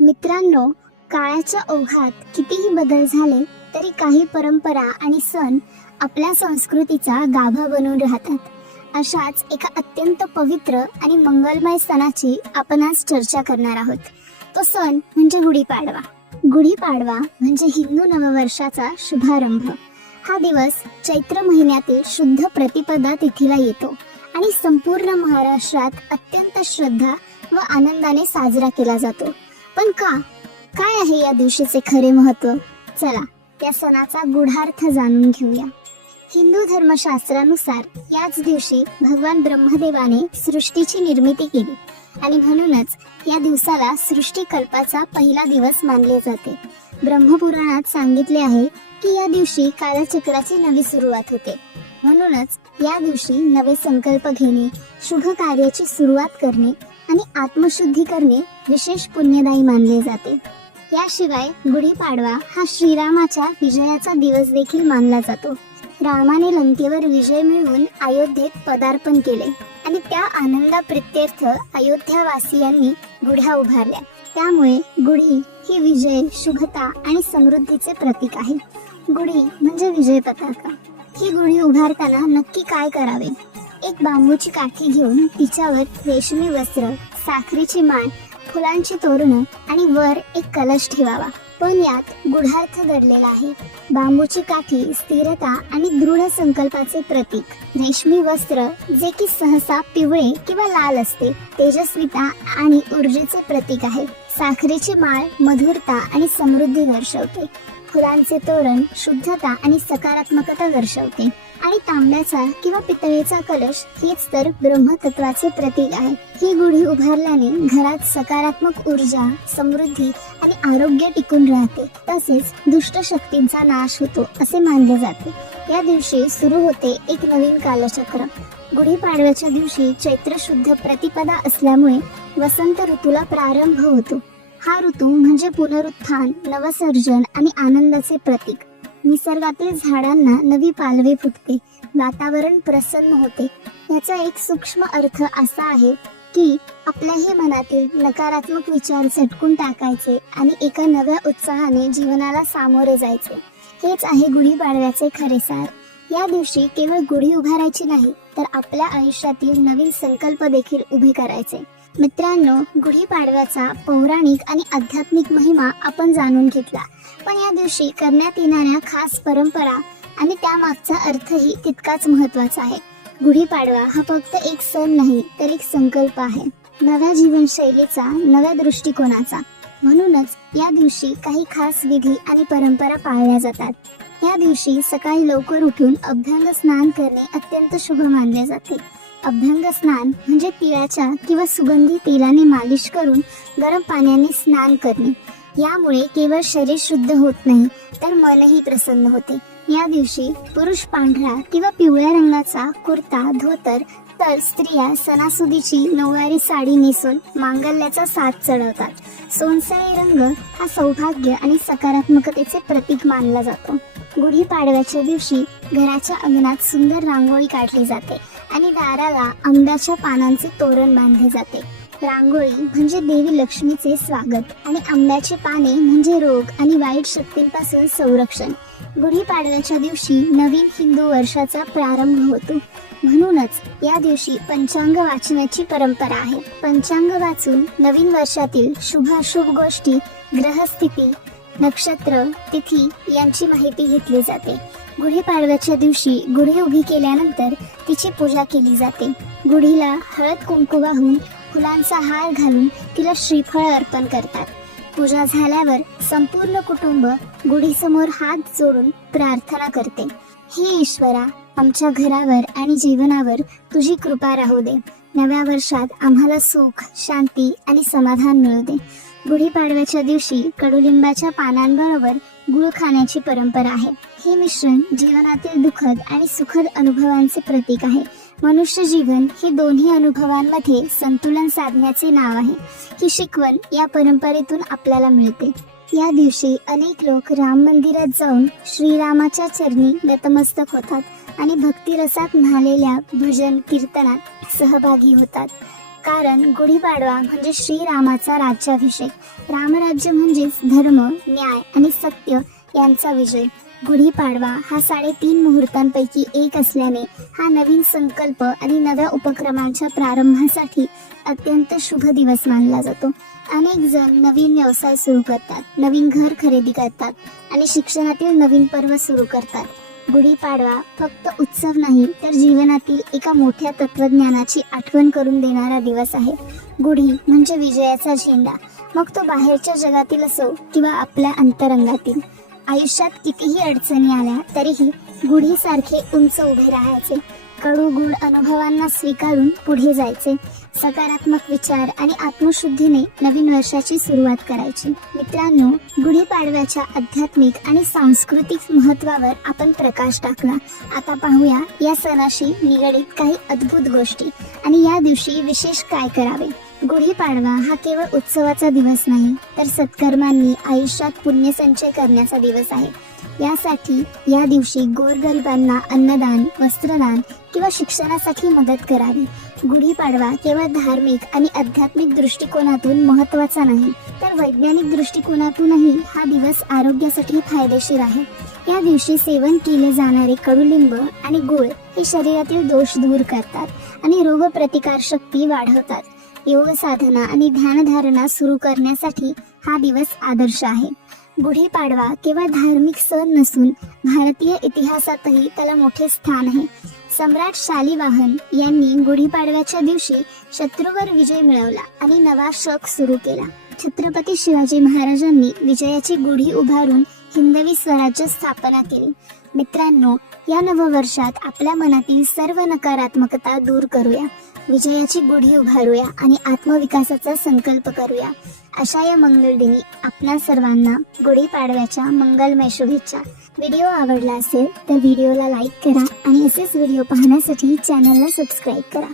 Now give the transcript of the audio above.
मित्रांनो, काळाच्या ओघात कितीही बदल झाले तरी काही परंपरा आणि सण आपल्या संस्कृतीचा गाभा बनून राहतात. अशाच एका अत्यंत पवित्र आणि मंगलमय सणाची आपण आज चर्चा करणार आहोत. तो सण म्हणजे गुढीपाडवा. गुढीपाडवा म्हणजे हिंदू नववर्षाचा शुभारंभ. हा दिवस चैत्र महिन्यातील शुद्ध प्रतिपदा तिथीला येतो आणि संपूर्ण महाराष्ट्रात अत्यंत श्रद्धा व आनंदाने साजरा केला जातो. पण काय आहे या दिवशीचे खरे महत्व? चला त्या सणाचा गूढार्थ जाणून घेऊया. हिंदू धर्मशास्त्रानुसार याच दिवशी भगवान ब्रह्मदेवाने सृष्टीची निर्मिती केली आणि म्हणूनच या दिवसाला सृष्टिकल्पाचा पहिला दिवस मानले जाते. ब्रह्मपुराणात सांगितले आहे की या दिवशी कालचक्राची नवी सुरुवात होते. म्हणूनच या दिवशी नवे संकल्प घेणे, शुभ कार्याची सुरुवात करणे आणि आत्मशुद्धी करणे विशेष पुण्यदायी मानले जाते. याशिवाय गुढीपाडवा हा श्रीरामाच्या विजयाचा दिवस देखील मानला जातो. रामाने लंकेवर विजय मिळवून अयोध्येत पदार्पण केले आणि त्या आनंदाप्रित्यर्थ अयोध्यावासियांनी गुढ्या उभारल्या. त्यामुळे गुढी ही विजय, शुभता आणि समृद्धीचे प्रतीक आहे. गुढी म्हणजे विजय पताका. ही गुढी उभारताना नक्की काय करावे? एक बांबूची काठी घेऊन तिच्यावर रेशमी वस्त्र, साखरेची माळ, फुलांची तोरणं आणि वर एक कलश ठेवावा. पण यात गूढार्थ दडलेला आहे. बांबूची काठी स्थिरता आणि दृढ संकल्पाचे प्रतीक. रेशमी वस्त्र जे की सहसा पिवळे किंवा लाल असते, तेजस्विता आणि ऊर्जेचे प्रतीक आहे. साखरेची माळ मधुरता आणि समृद्धी दर्शवते. फुलांचे तोरण शुद्धता आणि सकारात्मकता दर्शवते आणि तांब्याचा किंवा पितळेचा कलश हेच तर ब्रह्मतत्वाचे प्रतीक आहे. ही गुढी उभारल्याने घरात सकारात्मक ऊर्जा, समृद्धी आणि आरोग्य टिकून राहते. तसेच दुष्ट शक्तींचा नाश होतो असे मानले जाते. या दिवशी सुरू होते एक नवीन कालचक्र. गुढीपाडव्याच्या दिवशी चैत्र शुद्ध प्रतिपदा असल्यामुळे वसंत ऋतूला प्रारंभ होतो. हा ऋतू म्हणजे पुनरुत्थान, नवसर्जन आणि आनंदाचे प्रतीक. निसर्गातील झाडांना नवी पालवी फुटते, वातावरण प्रसन्न होते. याचा एक सूक्ष्म अर्थ असा आहे की आपल्याही मनातील नकारात्मक विचार झटकून टाकायचे आणि एका नव्या उत्साहाने जीवनाला सामोरे जायचे. हेच आहे गुढीपाडव्याचे खरे सार. या दिवशी केवळ गुढी उभारायची नाही तर आपल्या आयुष्यातील नवीन संकल्प देखील उभे करायचे. मित्रांनो, गुढीपाडव्याचा पौराणिक आणि आध्यात्मिक महिमा आपण जाणून घेतला. पण या दिवशी करण्यात येणाऱ्या खास परंपरा आणि त्यामागचा अर्थही तितकाच महत्त्वाचा आहे. गुढीपाडवा हा फक्त एक सण नाही तर एक संकल्प आहे, नव्या जीवनशैलीचा, नव्या दृष्टिकोनाचा. म्हणूनच या दिवशी काही खास विधी आणि परंपरा पाळल्या जातात. या दिवशी सकाळी लवकर उठून अभ्यंग स्नान करणे अत्यंत शुभ मानले जाते. अभ्यंग स्नान म्हणजे तिळाच्या किंवा सुगंधी तेलाने मालिश करून गरम पाण्याने स्नान करणे. यामुळे केवळ शरीर शुद्ध होत नाही तर मनही प्रसन्न होते. या दिवशी पुरुष पांढरा किंवा पिवळ्या रंगाचा कुर्ता, धोतर, तर स्त्रिया सणासुदीची नऊवारी साडी नेसून मांगल्याचा साथ चढवतात. सोनसळे रंग हा सौभाग्य आणि सकारात्मकतेचे प्रतीक मानला जातो. गुढीपाडव्याच्या दिवशी घराच्या अंगणात सुंदर रांगोळी काढली जाते आणि दाराला आंब्याच्या पानांचे तोरण बांधले जाते. रांगोळी म्हणजे देवी लक्ष्मीचे स्वागत आणि आंब्याची पाने म्हणजे रोग आणि वाईट शक्तींपासून संरक्षण. गुढीपाडव्याच्या दिवशी नवीन हिंदू वर्षाचा प्रारंभ होतो. म्हणूनच या दिवशी पंचांग वाचण्याची परंपरा आहे. पंचांग वाचून नवीन वर्षातील शुभाशुभ गोष्टी, ग्रहस्थिती, नक्षत्र, तिथी यांची माहिती घेतली जाते. गुढीपाडव्याच्या दिवशी गुढी उभी केल्यानंतर तिची पूजा केली जाते. गुढीला हळद कुंकू वाहून, फुलांचा हार घालून तिला श्रीफळ अर्पण करतात. पूजा झाल्यावर संपूर्ण कुटुंब गुढीसमोर हात जोडून प्रार्थना करते. हे ईश्वरा, आमच्या घरावर आणि जीवनावर तुझी कृपा राहू दे. नव्या वर्षात आम्हाला सुख, शांती आणि समाधान मिळू दे. गुढीपाडव्याच्या दिवशी कडुलिंबाच्या पानांबरोबर गुळ खाण्याची परंपरा आहे. हे मिश्रण जीवनातील दुःखद आणि सुखद अनुभवांचे प्रतीक आहे. मनुष्य जीवन हे दोन्ही अनुभवांमध्ये संतुलन साधण्याचे नाव आहे. ही शिकवण या परंपरेतून आपल्याला मिळते. या दिवशी अनेक लोक राम मंदिरात जाऊन श्रीरामाच्या चरणी नतमस्तक होतात आणि भक्तिरसात न्हालेल्या भजन कीर्तनात सहभागी होतात. कारण गुढीपाडवा म्हणजे श्रीरामाचा राज्याभिषेक. रामराज्य म्हणजेच धर्म, न्याय आणि सत्य यांचा विजय. गुढीपाडवा हा 3.5 मुहूर्तांपैकी एक असल्याने हा नवीन संकल्प आणि नव्या उपक्रमांच्या प्रारंभासाठी अत्यंत शुभ दिवस मानला जातो. अनेक जण नवीन व्यवसाय सुरू करतात, नवीन घर खरेदी करतात आणि शिक्षणातील नवीन पर्व सुरू करतात. गुढीपाडवा फक्त उत्सव नाही तर जीवनातील एका मोठ्या तत्वज्ञानाची आठवण करून देणारा दिवस आहे. गुढी म्हणजे विजयाचा झेंडा, मग तो बाहेरच्या जगातील असो किंवा आपल्या अंतरंगातील. आयुष्यात कितीही अडचणी आल्या तरीही गुढीसारखे उंच उभे राहायचे, कडू गूढ अनुभवांना स्वीकारून पुढे जायचे, सकारात्मक विचार आणि आत्मशुद्धीने नवीन वर्षाची सुरुवात करायची. मित्रांनो, गुढीपाडव्याच्या आध्यात्मिक आणि सांस्कृतिक महत्त्वावर आपण प्रकाश टाकला. आता पाहूया या सणाशी निगडीत काही अद्भुत गोष्टी आणि या दिवशी विशेष काय करावे. गुढीपाडवा हा केवळ उत्सवाचा दिवस नाही तर सत्कर्मांनी आयुष्यात पुण्यसंचय करण्याचा दिवस आहे. यासाठी या दिवशी गोरगरिबांना अन्नदान, वस्त्रदान किंवा शिक्षणासाठी मदत करावी. गुढीपाडवा केवळ धार्मिक आणि आध्यात्मिक दृष्टिकोनातून महत्त्वाचा नाही तर वैज्ञानिक दृष्टिकोनातूनही हा दिवस आरोग्यासाठी फायदेशीर आहे. या दिवशी सेवन केले जाणारे कडुलिंब आणि गूळ हे शरीरातील दोष दूर करतात आणि रोगप्रतिकार शक्ती वाढवतात. योग साधना आणि ध्यानधारणा सुरू करण्यासाठी हा दिवस आदर्श आहे. गुढीपाडवा केवळ धार्मिक सण नसून भारतीय इतिहासातही त्याला मोठे स्थान आहे. सम्राट शालिवाहन यांनी गुढीपाडव्याच्या दिवशी शत्रूवर विजय मिळवला आणि नवा शक सुरू केला. छत्रपती शिवाजी महाराजांनी विजयाची गुढी उभारून हिंदवी स्वराज्य स्थापना केली. मित्रांनो, या नववर्षात आपल्या मनातील सर्व नकारात्मकता दूर करूया, विजयाची गुढी उभारूया आणि आत्मविकासाचा संकल्प करूया. अशा या मंगल दिनी आपल्या सर्वांना गुढीपाडव्याच्या मंगलमय शुभेच्छा. व्हिडिओ आवडला असेल तर व्हिडिओला लाईक करा आणि असेच व्हिडिओ पाहण्यासाठी चॅनलला सबस्क्राईब करा.